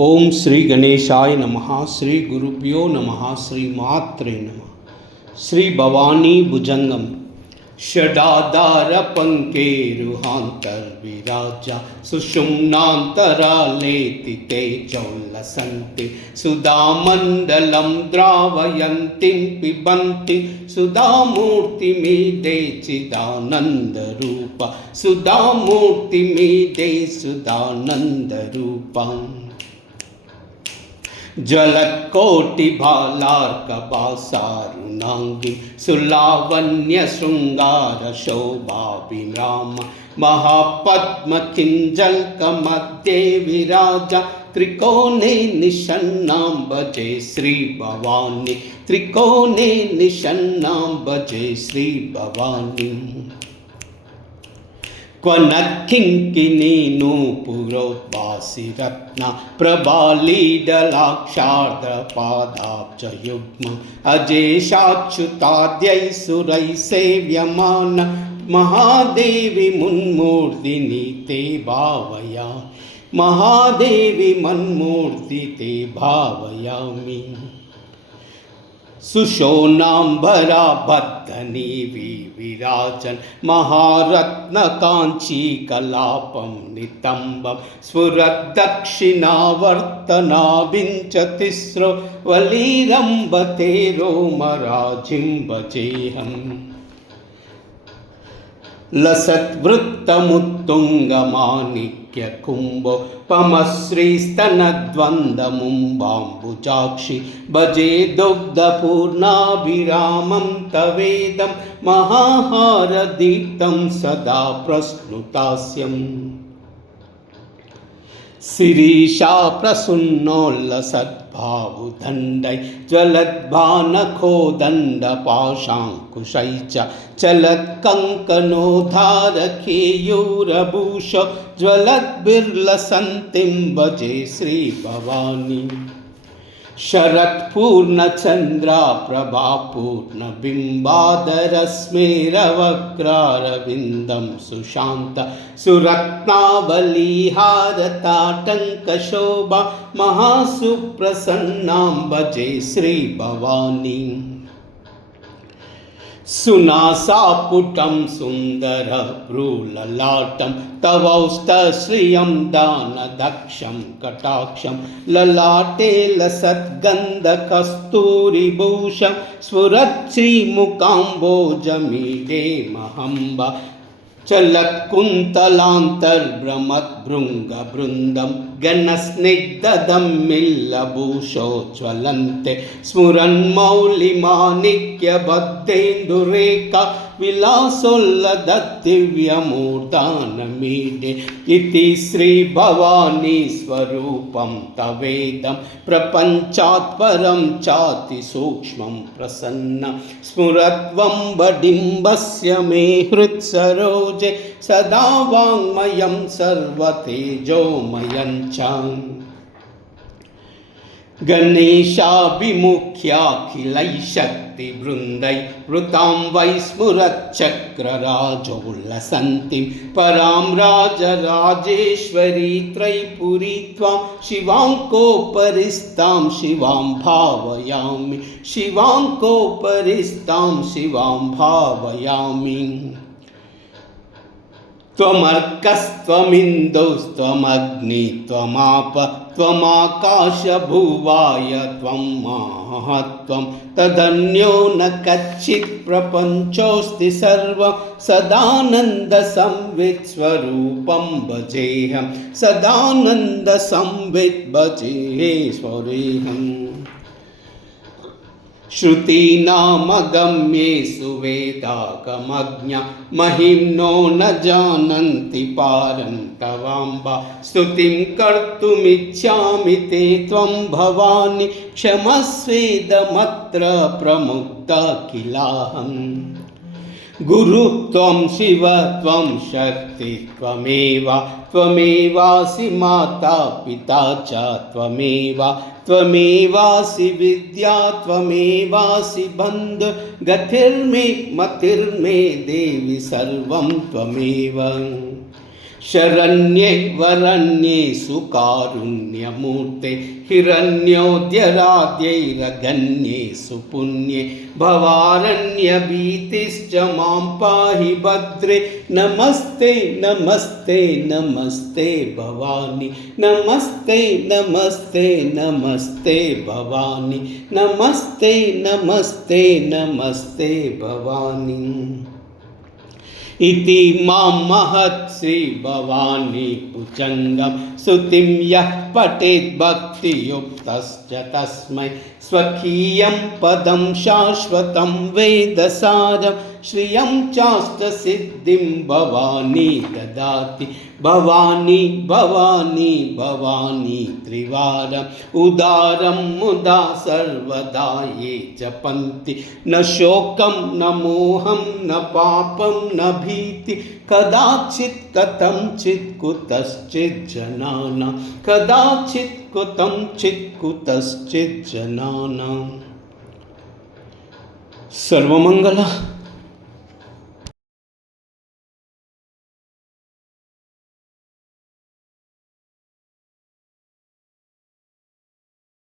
ओम श्री गणेशाय नमः। श्री गुरुभ्यो नमः। श्री मात्रे नमः। श्री भवानी भुजंगम षडाधार पंकेरुहांतर्विराजा सुषुम्नांतरालेति तेजोल्लसन्ति सुधामण्डलं द्रावयन्तीं पिबन्ति सुधामूर्तिमीडे चिदानन्दरूपा सुधामूर्तिमीडे सुधानन्दरूपम् ज्वलत्कोटिभालार्कभासारुणाङ्गीं सुलावण्यशृङ्गारशोभाभिराम महापद्मकिञ्जल्कमध्ये विराजा त्रिकोणे निषण्णां भजे श्रीभवानी त्रिकोणे निषण्णां भजे श्रीभवानी क्वनत्किङ्किणी नूपुरोद्भासि रत्ना प्रबालीडलाक्षार्धपादाब्जयुग्मम् अजेशाच्युताद्यै सुरैः सेव्यमान महादेवी मुन्मूर्तिनि ते भावया महादेवी मन्मूर्ति ते भावयामि सुशोणाम्बरा बद्धनी विराजन् महारत्नकाञ्चीकलापं नितम्बं स्फुरद्दक्षिणावर्तनाभिञ्चतिस्रो वलीरम्बते रोमराजिं भजेऽहम् लसद्वृत्तमुत्तुङ्गमाणिक्यकुम्भो पमश्रीस्तनद्वन्द्वमुम्बाम्बुजाक्षि भजे दुग्धपूर्णाभिरामं तवेदं महाहारदीप्तं सदा प्रस्नुतास्यम् शिरीषा प्रसन्नोल्लसद्भावुदण्डै ज्वलद्भानखोदण्डपाशाङ्कुशै च चलत्कङ्कणोद्धारकेयूरभूष ज्वलद्भिर्लसन्तीं भजे श्रीभवानी शरत्पूर्णचन्द्रा प्रभापूर्णबिम्बादरस्मेरवक्रारविन्दं सुशान्त सुरत्नावलीहारताटङ्कशोभा महासुप्रसन्नां भजे श्रीभवानी सुनासापुटं सुन्दरभ्रूललाटं तवौस्तश्रियं दानदक्षं कटाक्षं ललाटे लसद्गन्धकस्तूरिभूषं स्फुरच्छ्रीमुखाम्बोजमीडे महम्बा चलत्कुन्तलान्तर्भ्रमद्भृङ्गबृन्दं घनस्निग्धदम्मिल्लभूषोज्ज्वलन्ते स्फुरन्मौलिमाणिक्यबद्धेन्दुरेखा विलासोल्लसद्दिव्यमूर्धानमीडे इति श्रीभवानी स्वरूपं तवेदं प्रपञ्चात् परं चातिसूक्ष्मं प्रसन्न स्फुरत्वम्बडिम्बस्य मे हृत्सरोजे सदा वाङ्मयं सर्वतेजोमयं च गणेशाभिमुख्याखिलैः शक्तिवृन्दै वृतां वै स्फुरच्चक्रराजोल्लसन्तीं परां राजराजेश्वरी त्रैपुरी त्वां शिवाङ्कोपरिस्तां शिवां भावयामि शिवाङ्कोपरिस्तां शिवां भावयामि त्वमर्कस्त्वमिन्दोस्त्वमग्नि त्वमाप त्वमाकाशभुवाय त्वं महत्त्वं तदन्यो न कच्चित् प्रपञ्चोऽस्ति सर्वं सदानन्दसंवित् स्वरूपं भजेऽहं सदानन्दसंवित् भजेऽहम् श्रुतीनामगम्येषु वेदागमज्ञा महिम्नो न जानन्ति पारं तवाम्बा स्तुतिं कर्तुमिच्छामि ते त्वं भवानि क्षमस्वेदमत्र प्रमुक्ता किलाहम् गुरु त्वं शिव त्वं शक्ति त्वमेवासि माता पिता च त्वमेवासि विद्या त्वमेवासि बन्धु गतिर्मे मतिर्मे देवि सर्वं त्वमेव शरण्ये वरण्ये सुकारुण्यमूर्ते हिरण्योद्यराद्यैरगण्ये सुपुण्ये भवारण्यभीतिश्च मां पाहि भद्रे नमस्ते नमस्ते नमस्ते भवानी नमस्ते नमस्ते नमस्ते भवानी नमस्ते नमस्ते नमस्ते भवानी इति मां महत् श्री भवानी भुजङ्गं स्तुतिं यः पठेत् भक्तियुक्तश्च तस्मै स्वकीयं पदं शाश्वतं वेदसारं श्रियं चाष्टसिद्धिं भवानी ददाति भवानी भवानी भवानी त्रिवारम् उदारं मुदा सर्वदा ये जपन्ति न शोकं न मोहं न पापं न भीति कदाचित् कथंचित् कुतश्चित् जनानां कदाचित् कुतंचित् कुतश्चित् जनानां सर्वमंगल